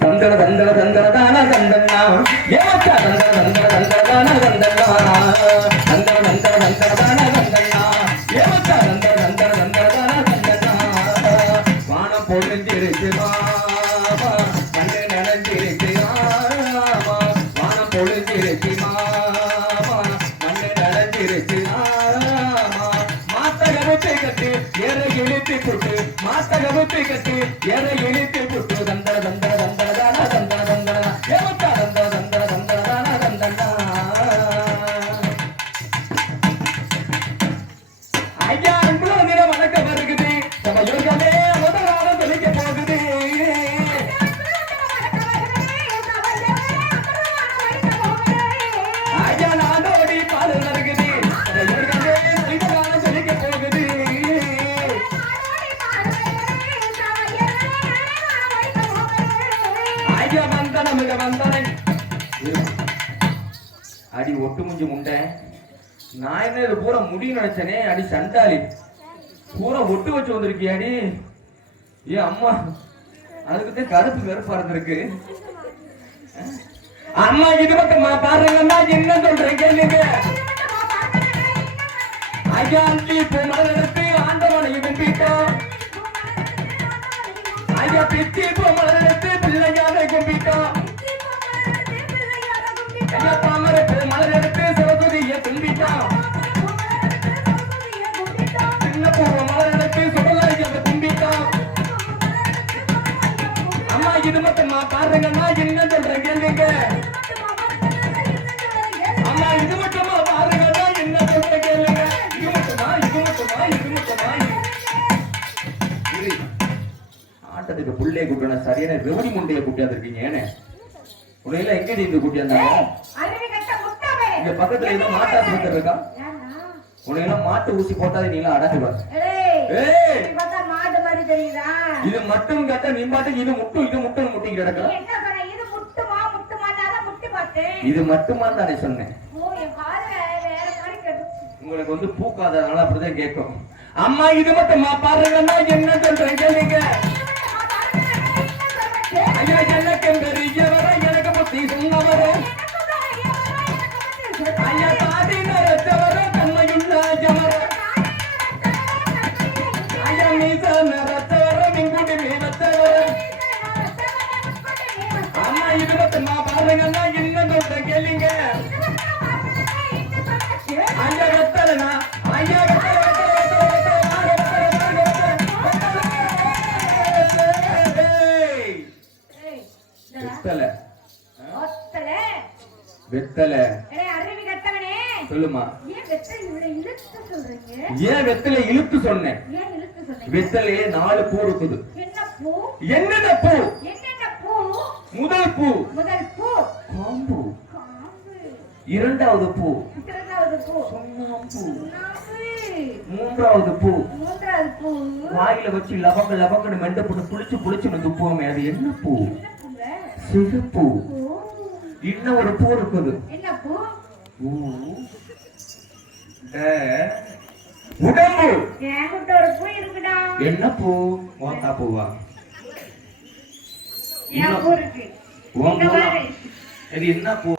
தந்தர தந்தர தந்தர தான தந்தண்ணா ஏமாச்சா தந்தர தந்தர தந்தர தான தந்தண்ணா தந்தர தந்தர தந்தர தான தந்தண்ணா ஏமாச்சா தந்தர தந்தர தந்தர தான தந்தண்ணா வானம் பொழுந்திருக்கு மாமா கண்ணு நனைஞ்சிருக்கு மாமா வானம் பொழுந்திருக்கு மாமா மண்ணு நனைஞ்சிருக்கு மாமா மாத்தகமுத்தை கட்டி எற இழுத்து புட்டு. மாத்தகமுத்தை கட்டி எற இழுத்து புட்டு. தந்தர தந்தர அடி ஒட்டு முஞ்சு முண்டை. நான் என்ன இது பூரா முடி நினைச்சனே அடி சண்டாளி. பூரா ஒட்டு வச்சு வந்திருக்கியாடி ஏ அம்மா. அதுக்கு தான் கருப்பு கருப்பா இருந்திருக்கு. அம்மா இது மட்டும் பாருங்கன்னா என்ன சொல்றேன் கேளுங்க. ஐயா அள்ளி எடுத்து ஆண்டவனை கும்பிட்டோம். ஐயா பித்தி பூமலர் எடுத்து பிள்ளையாரை கும்பிட்டோம். ஆட்டத்துக்கு புள்ளைய கூட்டணும் சரியான ரெவடி முண்டைய கூட்டியாந்து இருக்கீங்க ஏன்னு உன்னையெல்லாம் எங்க நீங்க கூட்டியாந்தாங்க இங்க பக்கத்துல ஏதோ மாட்டு ஆஸ்பத்திரி இருக்கா? உன்னையெல்லாம் மாட்டு ஊசி போட்டாதே நீங்க அடங்குவ ஏய் மாடு மாதிரி தெரியுதா? இது மட்டும் கேட்டா நீ பாட்டுக்கு இது முட்டும் இது முட்டும் முட்டிக்கிட்டு கிடக்கா? இது முட்டுமா? தானே சொன்னேன்? உங்களுக்கு வந்து பூக்காதனால அப்படிதான் கேட்கும். அம்மா இது மட்டும் பாருங்கன்னா என்ன ஐயா எனக்கு பாருங்கன்னா என்ன சொல்றேன் கேளுங்க ஐயா வெத்தல. வெத்தல வெத்தல சொல்லுமா ஏன் வெத்தலை இழுத்து சொன்னேன்? வெத்தலையே நாலு பூ இருக்குது. என்னென்ன பூ? பூ முதல் பூ காம்பு. இரண்டாவது பூ. இரண்டாவது பூ. சுண்ணாம்பு. நாம்பு மூன்றாவது பூ. மூன்றாவது பூ. வாயில வச்சு லபங்க லபங்கன்னு மெண்ட போட்டு புளிச்சு புளிச்சு துப்புவோமே அது என்ன பூ? சிகப்பு. இன்னும் ஒரு பூ இருக்குது. என்ன பூ. உடம்பு. ஒரு பூ இருக்குடா. என்ன பூ? மோத்தா பூவா? பூ இருக்கு. உன் இது என்ன பூ